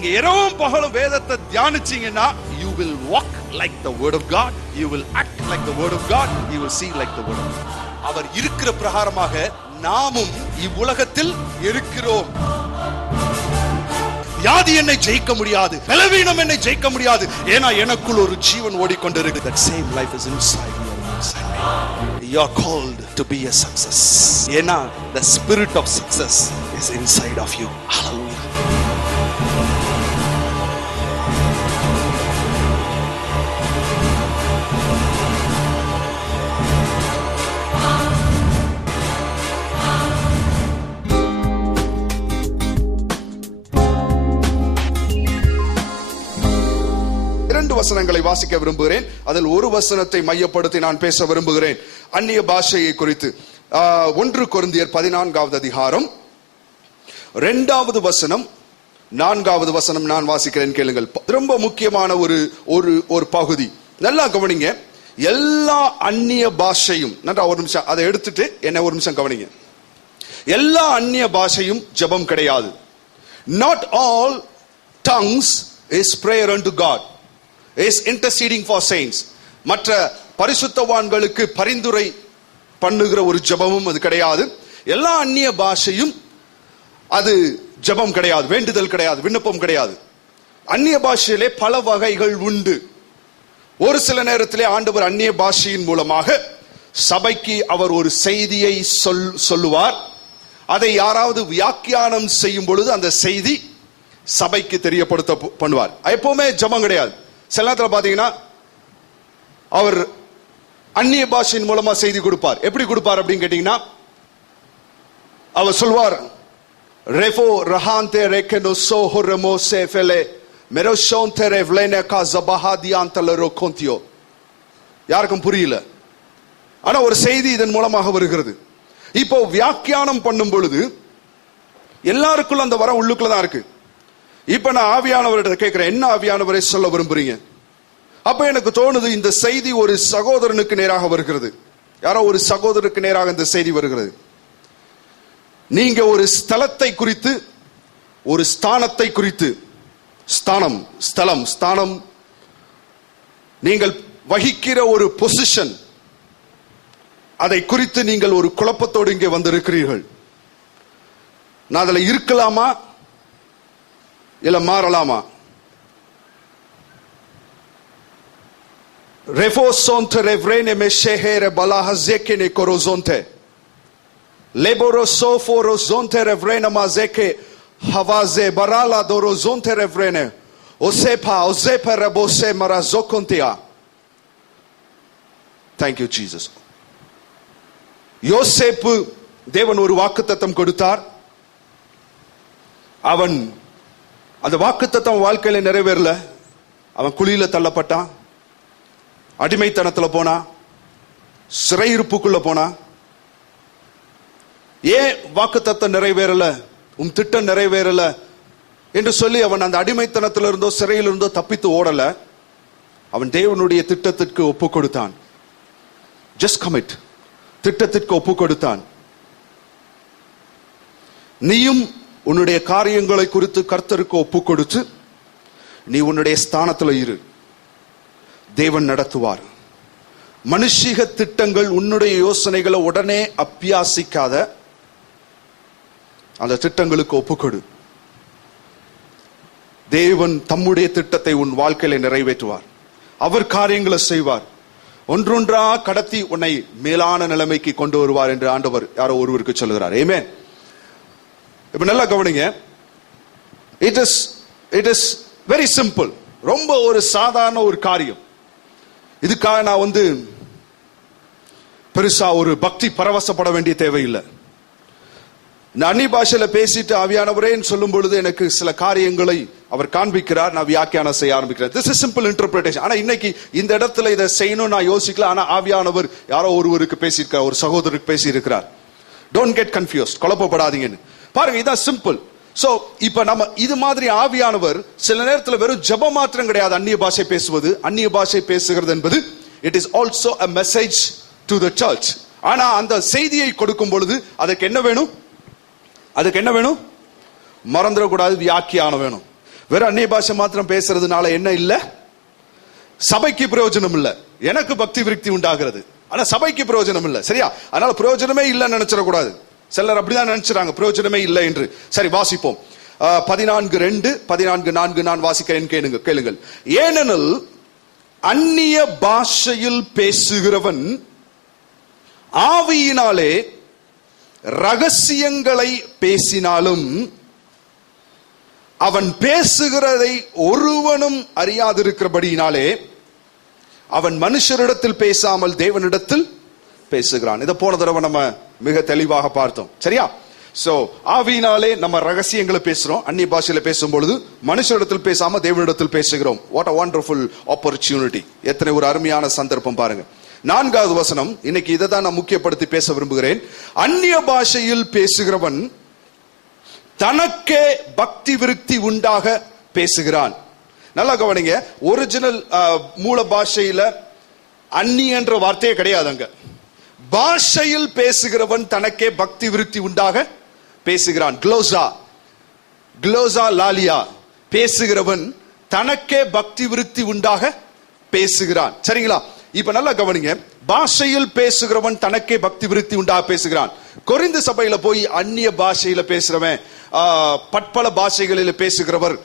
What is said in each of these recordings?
நீங்க இரவும் பகலும் வேதத்தை தியானிச்சீங்கன்னா you will walk like the word of God, you will act like the word of God, you will see like the word of God. அவர் இருக்கிற பிரகாரமாக நாமும் இவ்வுலகத்தில் இருக்கிறோம். வியாதி என்னை ஜெயிக்க முடியாது, பலவீனம் என்னை ஜெயிக்க முடியாது, ஏனா எனக்குள் ஒரு ஜீவன் ஓடிக்கொண்டிருக்கு. That same life is inside you and inside me. You are called to be a success. ஏனா the spirit of success is inside of you. Hallelujah. வசனங்களை வாசிக்க விரும்புகிறேன். அதில் ஒரு வசனத்தை மையப்படுத்தி நான் பேச விரும்புகிறேன். அந்நிய பாஷையை குறித்து 1 கொரிந்தியர் 14வது அதிகாரம் 2வது வசனம் 4வது வசனம் நான் வாசிக்கிறேன், கேளுங்கள். ரொம்ப முக்கியமான ஒரு பகுதி, நல்லா கவனிங்க. எல்லா அந்நிய பாஷையும், நன்றா ஒரு நிமிஷம் அதை எடுத்துட்டு என்ன ஒரு நிமிஷம் கவனிங்க. எல்லா அந்நிய பாஷையும் ஜெபம் கிடையாது. Not all tongues is prayer unto God, is interceding for saints. மற்ற பரிசுத்தவான்களுக்கு பரிந்துரை பண்ணுகிற ஒரு ஜெபமும் அது கிடையாது. எல்லா அந்நிய பாஷையும் அது ஜெபம் கிடையாது, வேண்டுதல் கிடையாது, விண்ணப்பம் கிடையாது. அந்நிய பாஷையிலே பல வகைகள் உண்டு. ஒரு சில நேரத்திலே ஆண்டவர் அந்நிய பாஷையின் மூலமாக சபைக்கு அவர் ஒரு செய்தியை சொல்லுவார். அதை யாராவது வியாக்கியானம் செய்யும் பொழுது அந்த செய்தி சபைக்கு தெரியப்படுத்த பண்ணுவார். எப்பவுமே ஜெபம் கிடையாது. சில நேரத்தில் பாத்தீங்கன்னா அவர் அந்நிய பாஷையின் மூலமா செய்தி கொடுப்பார். எப்படி கொடுப்பார் அப்படின்னு கேட்டீங்கன்னா, அவர் சொல்வார், ரெஃபோ ரஹாந்தே ரெக்கனோ சோஹரமோ சேஃபெலே மெரோஷோந்தே ரெவ்லேனே கா ஜபஹாதியாந்தலரோ கோந்தியோ. யாருக்கும் புரியல, ஆனா ஒரு செய்தி இதன் மூலமாக வருகிறது. இப்போ வியாக்கியானம் பண்ணும் பொழுது எல்லாருக்குள்ள அந்த வரம் உள்ளுக்குள்ள தான் இருக்கு. இப்ப நான் ஆவியானவர்கிட்ட கேட்கிறேன், என்ன ஆவியானவரை சொல்ல விரும்புறீங்க? அப்ப எனக்கு தோணுது, இந்த செய்தி ஒரு சகோதரனுக்கு நேராக வருகிறது. யாரோ ஒரு சகோதரனுக்கு நேராக இந்த செய்தி வருகிறது. நீங்க ஒரு ஸ்தலத்தை குறித்து, ஒரு ஸ்தானத்தை குறித்து, ஸ்தானம் நீங்கள் வகிக்கிற ஒரு பொசிஷன், அதை குறித்து நீங்கள் ஒரு குழப்பத்தோடு இங்கே வந்திருக்கிறீர்கள். நான் அதுல இருக்கலாமா இல்ல மாறலாமா? ரெஃபோசோன்டே ரெவ்ரேனே மெஷேஹேரே பலாஹஸேகேனே கோரோசோன்டே லெபோரோசோஃபோரோசோன்டே ரெவ்ரேனே மாசேகே ஹவாசே பராலா தோரோசோன்டே ரெவ்ரேனே ஒசேபா ரெபோசே மராசோகோந்தியா. Thank you Jesus. யோசேப்பு தேவன் ஒரு வாக்குத்தத்தம் கொடுத்தார். அவன் அந்த வாக்குத்தத்தம் வாழ்க்கையில நிறைவேறல. அவன் குழியில தள்ளப்பட்டான், அடிமைத்தனத்துல போனா, சிறையிருப்புக்குள்ள போனா. ஏன் வாக்குத்தத்தம் நிறைவேறல, உன் திட்டம் நிறைவேறல என்று சொல்லி அவன் அந்த அடிமைத்தனத்துல இருந்தோ சிறையிலிருந்தோ தப்பித்து ஓடல. அவன் தேவனுடைய திட்டத்திற்கு ஒப்பு கொடுத்தான். ஜஸ்ட் கமிட், திட்டத்திற்கு ஒப்பு கொடுத்தான். நீயும் உன்னுடைய காரியங்களை குறித்து கர்த்தருக்கு ஒப்பு கொடுத்து நீ உன்னுடைய ஸ்தானத்துல இரு. தேவன் நடத்துவார். மனுஷிக திட்டங்கள், உன்னுடைய யோசனைகளை உடனே அபியாசிக்காத, அந்த திட்டங்களுக்கு ஒப்புக்கொடு. தேவன் தம்முடைய திட்டத்தை உன் வாழ்க்கையில நிறைவேற்றுவார். அவர் காரியங்களை செய்வார். ஒன்றொன்றா கடத்தி உன்னை மேலான நிலைமைக்கு கொண்டு வருவார் என்று ஆண்டவர் யாரோ ஒருவருக்கு சொல்லுகிறார். ஆமென். இப்ப நல்லா கவனிங்க. It is very simple. ரொம்ப ஒரு சாதாரண ஒரு காரியம். இதுக்காக நான் பெருசா ஒரு பக்தி பரவசப்பட வேண்டிய தேவையில்லை. நான் அந்நிய பாஷையில பேசிட்டு ஆவியானவரேன்னு சொல்லும் பொழுது எனக்கு சில காரியங்களை அவர் காண்பிக்கிறார், நான் வியாக்கியானம் செய்ய ஆரம்பிக்கிறேன். This is simple interpretation. ஆனா இன்னைக்கு இந்த இடத்துல இதை செய்யணும் நான் யோசிக்கல. ஆனா ஆவியானவர் யாரோ ஒருவருக்கு பேசியிருக்கிறார், ஒரு சகோதரருக்கு பேசி இருக்கிறார். டோன்ட் கெட் கன்ஃபியூஸ்ட், குழப்பப்படாதீங்கன்னு. பாருங்க, இதான் சிம்பிள். சோ இப்ப நம்ம இது மாதிரி ஆவியானவர் சில நேரத்தில் வெறும் ஜெப மாத்திரம் கிடையாது. அந்நிய பாஷை பேசுவது, அந்நிய பாஷை பேசுகிறது என்பது it is also a message to the church. ஆனா அந்த செய்தியை கொடுக்கும் பொழுது அதுக்கு என்ன வேணும்? மறந்துடக்கூடாது, வியாக்கியானம் வேணும். வெறும் அந்நிய பாஷை மாத்திரம் பேசுறதுனால என்ன இல்ல? சபைக்கு பிரயோஜனம் இல்ல. எனக்கு பக்தி விருத்தி உண்டாகிறது, ஆனா சபைக்கு பிரயோஜனம் இல்ல. சரியா? அதனால பிரயோஜனமே இல்லைன்னு நினைச்சிடக்கூடாது. சிலர் அப்படிதான் நினைச்சுறாங்க, பிரயோஜனமே இல்லை என்று. சரி, வாசிப்போம். 14:2, 14:4 நான் வாசிக்கிறேன், கேளுங்கள். ஏனெனில் அந்நிய பாஷையில் பேசுகிறவன் ஆவியினாலே ரகசியங்களை பேசினாலும் அவன் பேசுகிறதை ஒருவனும் அறியாதிருக்கிறபடியினாலே அவன் மனுஷரிடத்தில் பேசாமல் தேவனிடத்தில் பேசுகிறான். இதை போன தடவை நம்ம மிக தெளிவாக பார்த்தோம். சரியா? சோ ஆவியினாலே நம்ம ரகசியங்களை பேசுறோம். அந்நிய பாஷையில பேசும்பொழுது மனுஷரிடத்தில் பேசாம தேவனிடத்தில் பேசுகிறோம். What a wonderful opportunity. எத்தனை ஒரு அருமையான சந்தர்ப்பம் பாருங்க. 4வது வசனம், இன்னைக்கு இதை தான் நான் முக்கியப்படுத்தி பேச விரும்புகிறேன். அந்நிய பாஷையில் பேசுகிறவன் தனக்கே பக்தி விருத்தி உண்டாக பேசுகிறான். நல்லா கவனிங்க. ஒரிஜினல் மூல பாஷையில அந்நிய என்ற வார்த்தையே கிடையாது. அங்க பாஷையில் பேசுகிறவன் தனக்கே பக்தி விருத்தி உண்டாக பேசுகிறான். க்ளோசா லாலியா, பேசுகிறவன் தனக்கே பக்தி விருத்தி உண்டாக பேசுகிறான். சரிங்களா? இப்ப நல்லா கவனிங்க. பாஷையில் பேசுகிறவன் தனக்கே பக்தி விருத்தி உண்டாக பேசுகிறான். கொரிந்து சபையில போய் அந்நிய பாஷையில பேசுறவன், பற்பல பாஷைகளில் பேசுகிறவர்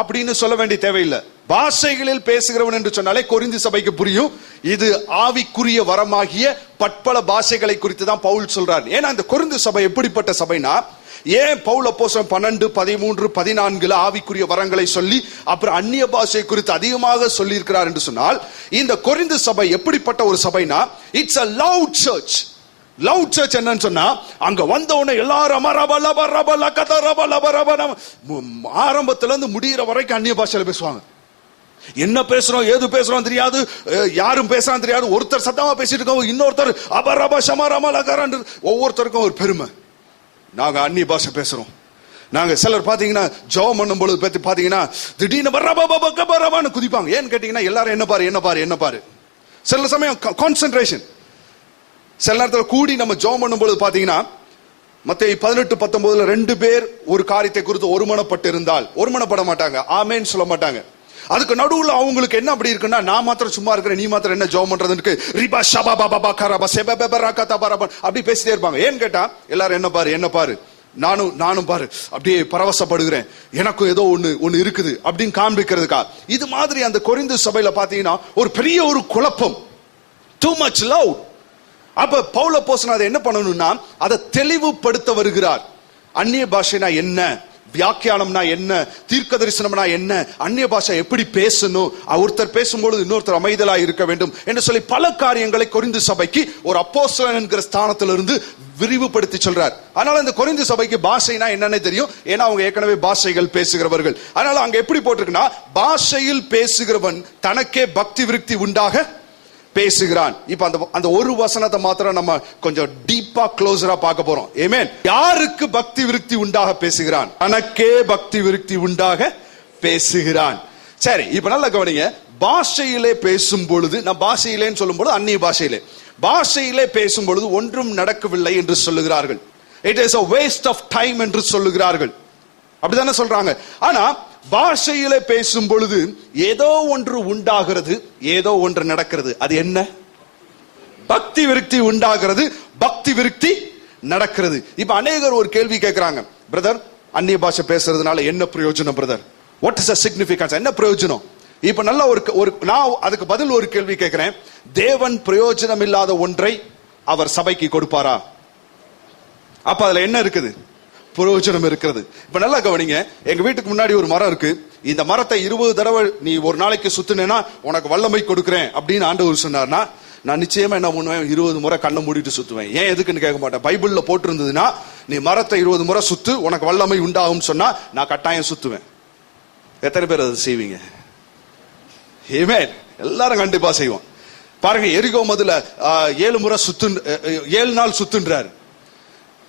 அப்படின்னு சொல்ல வேண்டிய தேவையில்லை. பாஷைகளில் பேசுகிறவன் என்று சொன்னாலே கொரிந்து சபைக்கு புரியும். இது ஆவிக்குரிய வரமாகிய பற்பல பாஷைகளை குறித்து தான் பவுல் சொல்றார். ஏன்னா இந்த கொரிந்து சபை எப்படிப்பட்ட சபைனா, ஏன் பவுல் அப்போஸ்தலன் 12, 13, 14 ஆவிக்குரிய வரங்களை சொல்லி அப்புறம் அந்நிய பாஷை குறித்து அதிகமாக சொல்லி இருக்கிறார் என்று சொன்னால், இந்த கொரிந்து சபை எப்படிப்பட்ட ஒரு சபைனா, it's a loud church. Loud church என்னன்னு சொன்னா, அங்க வந்த உடனே எல்லாரும் ஆரம்பத்துல இருந்து முடிகிற வரைக்கும் அந்நிய பாஷையில பேசுவாங்க. என்ன பேசுறோம் ஏது பேசுறோம் தெரியாது, யாரும் பேசுறான்னு தெரியாது. ஒருத்தர் சத்தமா பேசிட்டு இருக்கோம், இன்னொருத்தர் அபரபா ஷமரமா லகரன். ஒவ்வொருத்தருக்கும் ஒரு பெருமை, நாங்க அந்நிய பாஷை பேசுறோம். நாங்க சிலர் பாத்தீங்கன்னா ஜெபம் பண்ணும் பொழுது பத்தி பாத்தீங்கன்னா திடீர்னு பரபான்னு குதிப்பாங்க. ஏன்னு கேட்டீங்கன்னா எல்லாரும் என்ன பாரு என்ன பாரு என்ன பாரு. சில சமயம் கான்சென்ட்ரேஷன். சில நேரத்தில் கூடி நம்ம ஜெபம் பண்ணும்போது பாத்தீங்கன்னா மத்தேயு 18:19 2 பேர் ஒரு காரியத்தை குறித்து ஒருமனப்பட்டு இருந்தால், ஒருமனப்பட மாட்டாங்க, ஆமேன்னு சொல்ல மாட்டாங்க. அதுக்கு நடுவுல அவங்களுக்கு என்ன அப்படி இருக்குன்னா, நான் மாத்திரம் சும்மா இருக்கிறேன், நீ மாத்திரம் என்ன ஜெபம் பண்றதுக்கு ரிபா ஷபா பாபா கரபா செபப ரகத பரப அப்படி பேசிட்டே இருப்பாங்க. ஏன்னு கேட்டா எல்லாரும் என்ன பாரு என்ன பாரு, நானும் பாரு அப்படியே பரவசப்படுகிறேன், எனக்கும் ஏதோ ஒன்னு இருக்குது அப்படின்னு காண்பிக்கிறதுக்கா. இது மாதிரி அந்த கொரிந்து சபையில பாத்தீங்கன்னா ஒரு பெரிய ஒரு குழப்பம், too much love. அப்ப பவுல் அப்போஸ்தலன் அதை என்ன பண்ணணும்னா அதை தெளிவுபடுத்த வருகிறார். அந்நிய பாஷைனா என்ன, வியாக்கியானம்னா என்ன, தீர்க்க தரிசனம்னா என்ன, அந்நிய பாஷை எப்படி பேசணும், ஒருத்தர் பேசும்போது இன்னொருத்தர் அமைதலா இருக்க வேண்டும் என்று சொல்லி பல காரியங்களை கொரிந்து சபைக்கு ஒரு அப்போஸ்தலன் என்கிற ஸ்தானத்திலிருந்து விரிவுபடுத்தி சொல்றார். அதனால இந்த கொரிந்து சபைக்கு பாஷைனா என்னன்னு தெரியும், ஏன்னா அவங்க ஏற்கனவே பாஷைகள் பேசுகிறவர்கள். அதனால அங்க எப்படி போட்டிருக்குன்னா, பாஷையில் பேசுகிறவன் தனக்கே பக்தி விருத்தி உண்டாக பேசுகிறான். இப்ப அந்த ஒரு வசனத்தை மாத்திரம் நம்ம கொஞ்சம் டீப்பா க்ளோஸரா பார்க்க போறோம். ஆமென். யாருக்கு பக்தி விருத்தி உண்டாக பேசுகிறான்? தனக்கே பக்தி விருத்தி உண்டாக பேசுகிறான். சரி, இப்ப நல்லா கவனிங்க. பாஷையிலே பேசும் பொழுது, நான் பாஷையிலேன்னு சொல்லும் பொழுது அந்நிய பாஷையிலே பேசும் பொழுது ஒன்றும் நடக்கவில்லை என்று சொல்லுகிறார்கள். It is a waste of time என்று சொல்லுகிறார்கள். அப்படிதானே சொல்றாங்க. ஆனா பாஷையிலே பேசும் பொழுது ஏதோ ஒன்று உண்டாகிறது, ஏதோ ஒன்று நடக்கிறது. அது என்ன? பக்தி விருத்தி உண்டாகிறது, பக்தி விருத்தி நடக்கிறது. இப்ப அநேகர் ஒரு கேள்வி கேட்கிறாங்க, பிரதர் அந்நிய பாஷை பேசுறதுனால என்ன பிரயோஜனம் brother? What is the significance? என்ன பிரயோஜனம்? இப்ப நல்ல ஒரு நான் அதுக்கு பதில் ஒரு கேள்வி கேட்கிறேன். தேவன் பிரயோஜனம் இல்லாத ஒன்றை அவர் சபைக்கு கொடுப்பாரா? அப்ப அதுல என்ன இருக்குது? பிரயோஜனம் இருக்கிறது. இப்ப நல்லா கவனிங்க. எங்க வீட்டுக்கு முன்னாடி ஒரு மரம் இருக்கு. இந்த மரத்தை 20 தடவை நீ ஒரு நாளைக்கு சுத்துனேன்னா உனக்கு வல்லமை கொடுக்கிறேன் அப்படின்னு ஆண்டவர் சொன்னார்னா, நான் நிச்சயமா என்ன பண்ணுவேன்? 20 முறை கண்ணை மூடிட்டு சுத்துவேன். ஏன் எதுக்குன்னு கேட்க மாட்டேன். பைபிள்ல போட்டிருந்ததுன்னா நீ மரத்தை 20 முறை சுத்து உனக்கு வல்லமை உண்டாகும் சொன்னா நான் கட்டாயம் சுத்துவேன். எத்தனை பேர் அதை செய்வீங்க? ஆமென். எல்லாரும் கண்டிப்பா செய்வோம். பாருங்க, எரிகோ மதுல 7 முறை 7 நாள் சுத்துன்றாரு.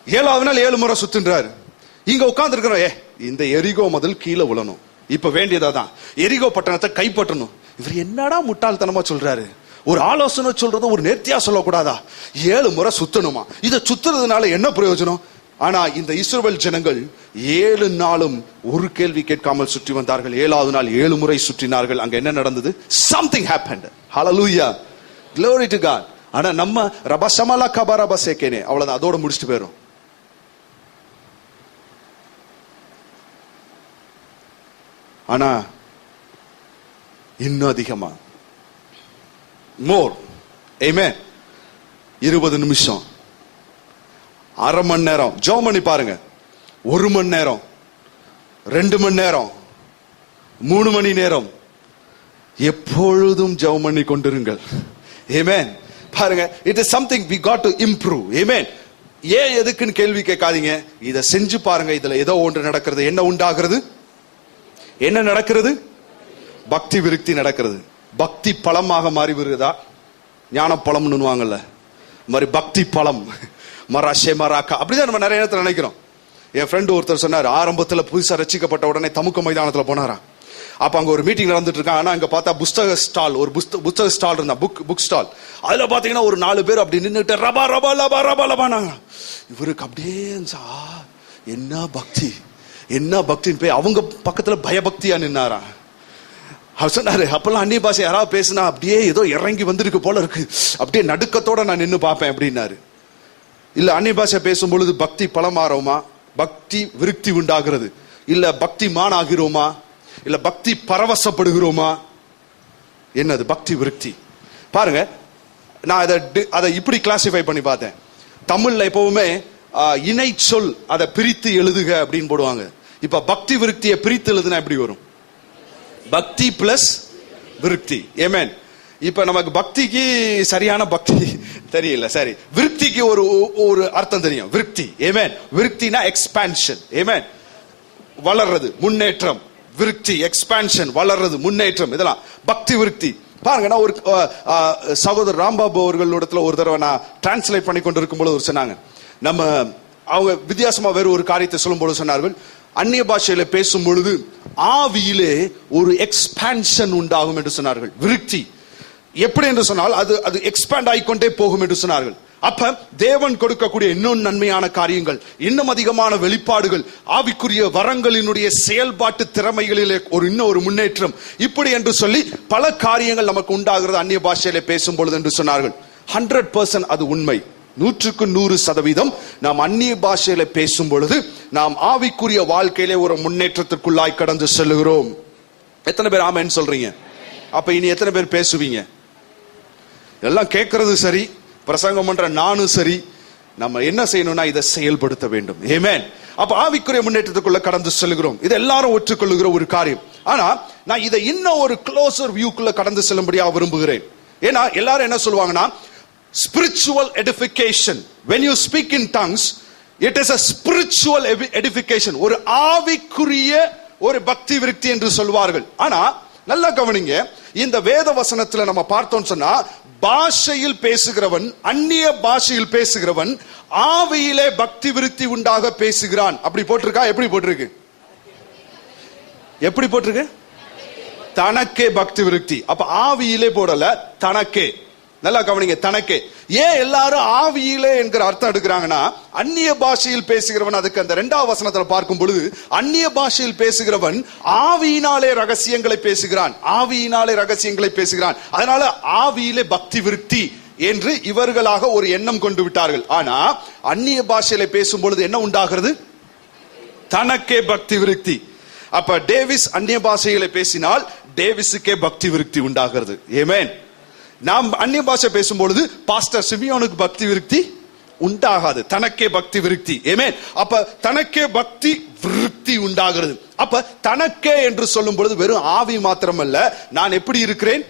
7வது நாள் 7 முறை சுத்துன்றாரு. இங்க உட்கார்ந்து இருக்கிறோம், இந்த எரிகோ மதில் கீழே விழணும், இப்ப வேண்டியதான் எரிகோ பட்டணத்தை கைப்பற்றணும். இவர் என்னடா முட்டாள்தனமா சொல்றாரு? ஒரு ஆலோசனை சொல்றது ஒரு நேர்த்தியா சொல்லக்கூடாதா? 7 முறை சுத்தணுமா? இதை சுத்துறதுனால என்ன பிரயோஜனம்? ஆனா இந்த இஸ்ரவேல் ஜனங்கள் 7 நாளும் ஒரு கேள்வி கேட்காமல் சுற்றி வந்தார்கள். 7வது நாள் 7 முறை சுற்றினார்கள். அங்க என்ன நடந்தது? Something happened. Hallelujah. Glory to God. ஆனா நம்ம ரபசமலா கபரபசேகேனே அவ்வளவுதான், அதோட முடிச்சுட்டு போயிடும். ஆனா இன்னும் அதிகமா மோர், ஆமென், 20 நிமிஷம், அரை மணி நேரம் ஜெபம் பண்ணி பாருங்க. 1 மணி நேரம், 2 மணி நேரம், 3 மணி நேரம், எப்பொழுதும் ஜெபம் பண்ணி கொண்டிருங்கள். ஆமென். பாருங்க, it is something we got to improve. ஆமென். ஏன் எதுக்குன்னு கேள்வி கேட்காதீங்க. இத செஞ்சு பாருங்க. இதுல ஏதோ ஒன்று நடக்கிறது. என்ன உண்டாகிறது? என்ன நடக்கிறது? பக்தி விருத்தி நடக்கிறது. பக்தி பழமாக மாறி வருகிறதா? ஞான பழம்னுவாங்கல்ல, மாதிரி பக்தி பழம் மராஷே மராக்கா, அப்படிதான் நம்ம நிறைய நேரத்தில் நினைக்கிறோம். என் ஃப்ரெண்டு ஒருத்தர் சொன்னார், ஆரம்பத்தில் புதுசா ரசிக்கப்பட்ட உடனே தமுக்க மைதானத்துல போனாரா. அப்ப அங்க ஒரு மீட்டிங் நடந்துட்டு இருக்காங்க. ஆனா அங்க பார்த்தா புஸ்தக ஸ்டால், ஒரு புத்தக ஸ்டால் இருந்தா, புக் ஸ்டால். அதுல பாத்தீங்கன்னா ஒரு 4 பேர் அப்படி நின்றுட்டு ரபா ரபா லபா ரபா லபானாங்க. இவருக்கு அப்படியே என்ன பக்தி, என்ன பக்தின்னு போய் அவங்க பக்கத்துல பயபக்தியா நின்னாரா. அவர் சொன்னாரு, அப்பெல்லாம் அந்நிய பாஷை யாராவது பேசினா அப்படியே ஏதோ இறங்கி வந்திருக்கு போல இருக்கு, அப்படியே நடுக்கத்தோட நான் நின்று பார்ப்பேன் அப்படின்னாரு. இல்ல அந்நிய பாஷை பேசும் பொழுது பக்தி பலமாறோமா? பக்தி விருத்தி உண்டாகிறது. இல்ல பக்தி மானாகிறோமா? இல்ல பக்தி பரவசப்படுகிறோமா? என்னது பக்தி விருத்தி? பாருங்க, நான் அதை இப்படி கிளாசிஃபை பண்ணி பார்த்தேன். தமிழ்ல எப்பவுமே இணை சொல், அதை பிரித்து எழுதுக அப்படின்னு போடுவாங்க. இப்ப பக்தி விருத்தியை பிரித்து எழுதுனா எப்படி வரும்? பக்தி பிளஸ் விருத்தி. ஆமென். இப்ப நமக்கு பக்திக்கு சரியான பக்தி தெரியல, சரி. விருத்திக்கு ஒரு அர்த்தம் தெரியும், விருத்தி. ஆமென். விருத்தினா எக்ஸ்பான்ஷன். ஆமென். வளர்றது, முன்னேற்றம். விருத்தி எக்ஸ்பான்ஷன், வளர்றது, முன்னேற்றம், இதெல்லாம் பக்தி விருத்தி. பாருங்க, நான் ஒரு சகோதரர் ராம்பாபு அவர்களிடத்துல ஒரு தடவை நான் டிரான்ஸ்லேட் பண்ணி கொண்டு இருக்கும் பொழுது சொன்னாங்க, நம்ம அவங்க வித்தியாசமா வேறு ஒரு காரியத்தை சொல்லும் பொழுது சொன்னார்கள், அந்நிய பாஷையில பேசும் பொழுது ஆவியிலே ஒரு எக்ஸ்பான்ஷன் உண்டாகும் என்று சொன்னார்கள். விருத்தி எப்படி என்று சொன்னால் அது எக்ஸ்பாண்ட் ஆகிக்கொண்டே போகும் என்று சொன்னார்கள். அப்ப தேவன் கொடுக்கக்கூடிய இன்னும் நன்மையான காரியங்கள், இன்னும் அதிகமான வெளிப்பாடுகள், ஆவிக்குரிய வரங்களினுடைய செயல்பாட்டு திறமைகளிலே இன்னொரு முன்னேற்றம், இப்படி என்று சொல்லி பல காரியங்கள் நமக்கு உண்டாகிறது அந்நிய பாஷையிலே பேசும் பொழுது என்று சொன்னார்கள். 100% அது உண்மை. 100% நாம் அந்நிய பாஷையில பேசும் பொழுது நாம் ஆவிக்குரிய வாழ்க்கையிலே ஒரு முன்னேற்றத்திற்குள்ளாய் கடந்து செல்லுகிறோம். எத்தனை பேர் ஆமென் சொல்றீங்க? அப்ப இனி எத்தனை பேர் பேசுவீங்க? எல்லாம் கேட்கறது சரி, பிரசங்கம் பண்ற நானும் சரி. நம்ம என்ன செய்யணும்னா இதை செயல்படுத்த வேண்டும். ஆமென். அப்ப ஆவிக்குரிய முன்னேற்றத்துக்குள்ள கடந்து செல்கிறோம். இது எல்லாரும் ஒற்றுக்கொள்ளுகிற ஒரு காரியம். ஆனா நான் இதை இன்னும் ஒரு க்ளோசர் வியூக்குள்ள கடந்து செல்லும்படியா விரும்புகிறேன். ஏன்னா எல்லாரும் என்ன சொல்லுவாங்கன்னா, spiritual edification, when you speak in tongues, it is a spiritual edification, ஒரு ஆவிக்குரிய ஒரு பக்தி விருத்தி என்று சொல்வார்கள். ஆனா நல்லா கவனிங்க, இந்த வேத வசனத்துல நம்ம பார்த்தோம் சொன்னா, பாஷையில் பேசுகிறவன், அந்நிய பாஷையில் பேசுகிறவன் ஆவியிலே பக்தி விருத்தி உண்டாக பேசுகிறான். அப்படி போட்டிருக்கா? எப்படி போட்டிருக்கு? எப்படி போட்டிருக்கு? தனக்கே பக்தி விருத்தி. அப்ப ஆவியிலே போடல, தனக்கே. நல்லா கவனிங்க, தனக்கே. ஏன் எல்லாரும் ஆவியிலே என்கிற அர்த்தம் எடுக்கிறாங்கன்னா, அந்நிய பாஷையில் பேசுகிறவன், அதுக்கு அந்த 2வது வசனத்துல பார்க்கும் பொழுது அந்நிய பாஷையில் பேசுகிறவன் ஆவியினாலே ரகசியங்களை பேசுகிறான், ஆவியினாலே ரகசியங்களை பேசுகிறான். அதனால ஆவியிலே பக்தி விருத்தி என்று இவர்களாக ஒரு எண்ணம் கொண்டு விட்டார்கள். ஆனா அந்நிய பாஷையில பேசும் பொழுது என்ன உண்டாகிறது? தனக்கே பக்தி விருத்தி. அப்ப டேவிஸ் அந்நிய பாஷையில பேசினால் டேவிஸுக்கே பக்தி விருத்தி உண்டாகிறது. ஆமென். நாம் அந்நிய பாஷை பேசும்பொழுது பாஸ்டர் சிமியோனுக்கு பக்தி விருத்தி உண்டாகாது, தனக்கே பக்தி விருத்தி. ஆமென். அப்ப தனக்கே பக்தி விருத்தி உண்டாகிறது. அப்ப தனக்கே என்று சொல்லும் பொழுது வெறும் ஆவி மாத்திரமல்ல, நான் எப்படி இருக்கிறேன்?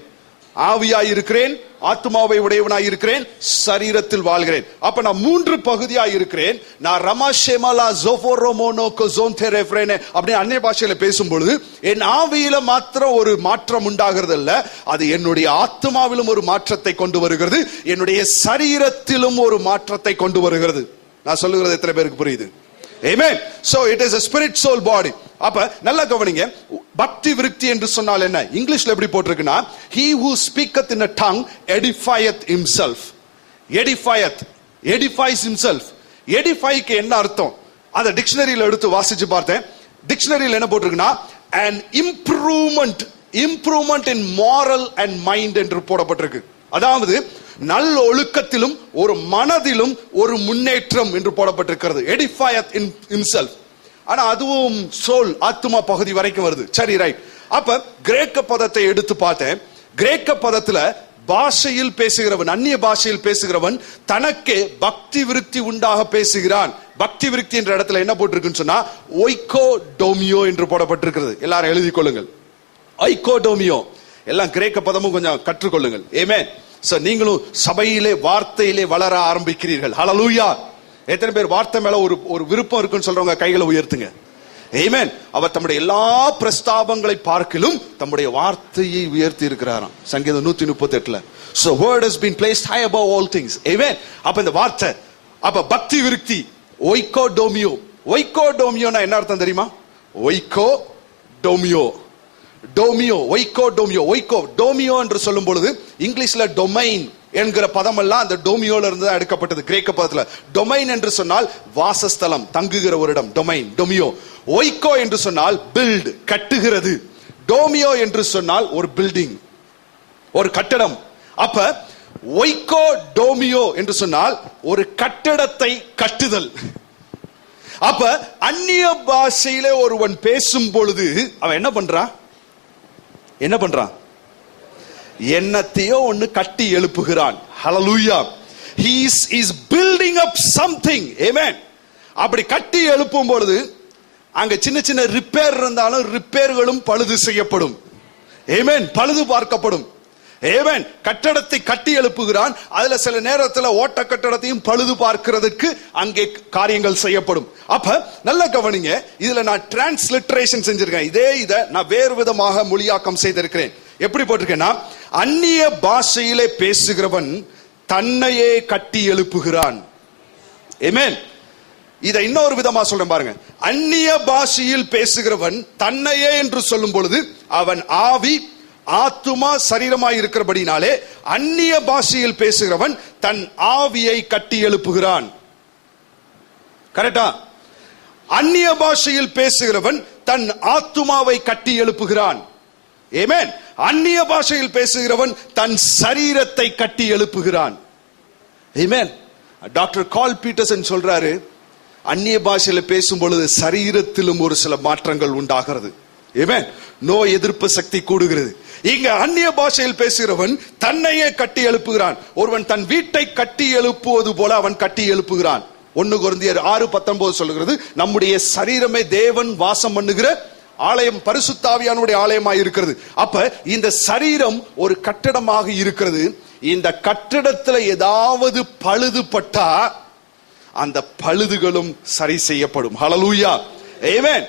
ஆவியாய் இருக்கிறேன், ஆத்மாவை உடையவனாய் இருக்கிறேன், சரீரத்தில் வாழ்கிறேன். அப்ப நான் 3 பகுதியாய் இருக்கிறேன். நான் ரமாஷேமலா ஜோஃபோரோமோனோகோ ஜோன்தெரெஃப்ரேனே அப்படி அந்நிய பாஷையில பேசும்பொழுது என் ஆவியில மாத்திரம் ஒரு மாற்றம் உண்டாகிறது அல்ல, அது என்னுடைய ஆத்மாவிலும் ஒரு மாற்றத்தை கொண்டு வருகிறது, என்னுடைய சரீரத்திலும் ஒரு மாற்றத்தை கொண்டு வருகிறது. நான் சொல்லுகிறது எத்தனை பேருக்கு புரியுது? Amen. So it is a spirit soul body. அப்ப நல்லா கவனிங்க, பக்தி விருத்தி என்று சொன்னால் என்ன? இங்கிலீஷ்ல எப்படி போட்டிருக்குன்னா, he who speaketh in a tongue edifieth himself. edifies himself. எடிஃபைக்கு என்ன அர்த்தம்? அந்த டிக்ஷனரியில எடுத்து வாசிச்சு பார்த்தேன். டிக்ஷனரியில் என்ன போட்டிருக்குன்னா, an improvement in moral and mind என்று போடப்பட்டிருக்கு. அதாவது நல்ல ஒழுக்கத்திலும் ஒரு மனதிலும் ஒரு முன்னேற்றம் என்று போடப்பட்டிருக்கிறது. edifyeth in himself. ஆனா அதுவும் சோல், ஆத்மா பகுதி வரைக்கும் வருது. சரி, ரைட். அப்ப கிரேக்க பதத்தை எடுத்து பார்த்தேன். கிரேக்க பதத்துல பாஷையில் பேசுகிறவன், அந்நிய பாஷையில் பேசுகிறவன் தனக்கே பக்தி விருத்தி உண்டாக பேசுகிறான். பக்தி விருத்தி என்ற இடத்துல என்ன போட்டிருக்குன்னு சொன்னா, ஒய்கோடோமியோ என்று போடப்பட்டிருக்கிறது. எல்லாரும் எழுதி கொள்ளுங்கள். ஒய்கோடோமியோ. எல்லாம் கிரேக்க பதமும் கொஞ்சம் கற்றுக்கொள்ளுங்கள். ஆமென். சோ நீங்களும் சபையிலே வார்த்தையிலே வளர ஆரம்பிக்கிறீர்கள். ஹல்லேலூயா. எத்தனை பேர் வார்த்தை மேல ஒரு விருப்பம் இருக்குன்னு சொல்றவங்க கைகளை உயர்த்துங்க. ஆமென். அவர் தம்முடைய எல்லா பிரஸ்தாபங்களை பார்க்கிலும் தம்முடைய வார்த்தையை உயர்த்தி இருக்கிறாராம். சங்கீதம் 138ல. So word has been placed high above all things. Amen. அப்ப இந்த வார்த்தை, அப்ப பக்தி விருத்தி, ஒய்கோடோமியோ. ஒய்கோடோமியோனா என்ன அர்த்தம் தெரியுமா? ஒய்கோடோமியோ, டோமியோ, ஒய்கோடோமியோ. ஒய்கோடோமியோ என்று சொல்லும் பொழுது இங்கிலீஷ்ல டொமைன் என்கிற பதம் எல்லாம் அந்த டோமியோல இருந்து தான் எடுக்கப்பட்டது. கிரேக்க பதத்துல டொமைன் என்று சொன்னால் வாசஸ்தலம், தங்குகிற ஒரு இடம். டொமைன், டொமியோ. ஒய்கோ என்று சொன்னால் பில்ட், கட்டுகிறது. டோமியோ என்று சொன்னால் ஒரு பில்டிங், ஒரு கட்டடம். அப்ப ஒய்கோ டோமியோ என்று சொன்னால் ஒரு கட்டடத்தை கட்டுதல். அப்ப அந்நிய பாஷையிலே ஒருவன் பேசும் பொழுது அவன் என்ன பண்றான்? என்னத்தையோ ஒன்னு கட்டி எழுப்புகிறான். ஹல்லேலூயா. he is building up something. amen. அப்படி கட்டி எழுப்பும் பொழுது அங்க சின்ன சின்ன ரிப்பேர் இருந்தாலும் ரிப்பேர்களும் பழுது செய்யப்படும். amen. பழுது பார்க்கப்படும். amen. கட்டடத்தை கட்டி எழுப்புகிறான். அதுல சில நேரத்தில் ஓட்ட கட்டடத்தையும் பழுது பார்க்கிறதுக்கு அங்கே காரியங்கள் செய்யப்படும். அப்ப நல்ல கவனிங்க. இதுல நான் டிரான்ஸ்லிட்டரேஷன் செஞ்சிருக்கேன். இத நான் வேறு விதமாக மொழியாக்கம் செய்திருக்கிறேன். எப்படி போட்டிருக்கேன்னா, அந்நிய பாஷையிலே பேசுகிறவன் தன்னையே கட்டி எழுப்புகிறான். ஆமென். இத இன்னொரு விதமா சொல்றேன் பாருங்க. அந்நிய பாஷையில் பேசுகிறவன் தன்னையே என்று சொல்லும் பொழுது அவன் ஆவி, ஆத்துமா, சரீரமாய் இருக்கிறபடினாலே அந்நிய பாஷையில் பேசுகிறவன் தன் ஆவியை கட்டி எழுப்புகிறான். கரெக்டா? அந்நிய பாஷையில் பேசுகிறவன் தன் ஆத்துமாவை கட்டி எழுப்புகிறான். ஆமென். அந்நிய பாஷையில் பேசுகிறவன் தன் சரீரத்தை கட்டி எழுப்புகிறான். ஆமென். டாக்டர் கால் பீட்டர்சன் சொல்றாரு, அந்நிய பாஷையில பேசும் பொழுது சரீரத்திலும் ஒரு சில மாற்றங்கள் உண்டாகிறது. ஆமென். நோய் எதிர்ப்பு சக்தி கூடுகிறது. இங்க அந்நிய பாஷையில் பேசுகிறவன் தன்னையே கட்டி எழுப்புகிறான். ஒருவன் தன் வீட்டை கட்டி எழுப்புவது போல அவன் கட்டி எழுப்புகிறான். 1 கொரிந்தியர் 6:19 சொல்லுகிறது, நம்முடைய சரீரமே தேவன் வாசம் பண்ணுகிற ஆலயம், பரிசுத்தாவியானுடைய ஆலயமாய் இருக்கிறது. அப்ப இந்த சரீரம் ஒரு கட்டடமாக இருக்கிறது. இந்த கட்டடத்துல ஏதாவது பழுதுபட்டா அந்த பழுதுகளும் சரி செய்யப்படும். ஹல்லேலூயா. ஆமென்.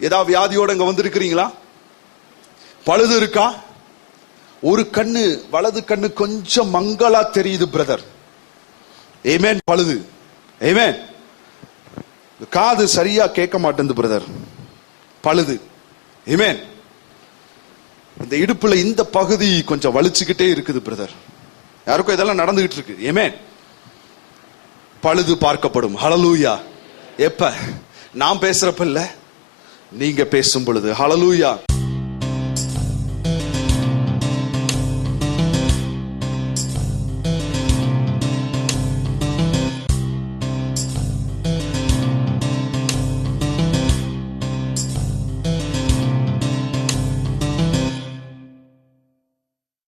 ஏதாவது வியாதியோட இங்க வந்திருக்கிறீங்களா? பழுது இருக்கா? ஒரு கண்ணு, வலது கண்ணு கொஞ்சம் மங்களா தெரியுது பிரதர். ஆமென். பழுது. ஆமென். காது சரியா கேட்க மாட்டேங்குது பிரதர். பழுது. ஆமென். இந்த இடுப்புல இந்த பகுதி கொஞ்சம் வலிச்சுக்கிட்டே இருக்குது பிரதர். யாருக்கும் இதெல்லாம் நடந்துகிட்டு இருக்கு. ஆமென். பழுது பார்க்கப்படும். ஹல்லேலூயா. எப்ப? நான் பேசுறப்ப இல்ல, நீங்க பேசும் பொழுது. ஹல்லேலூயா.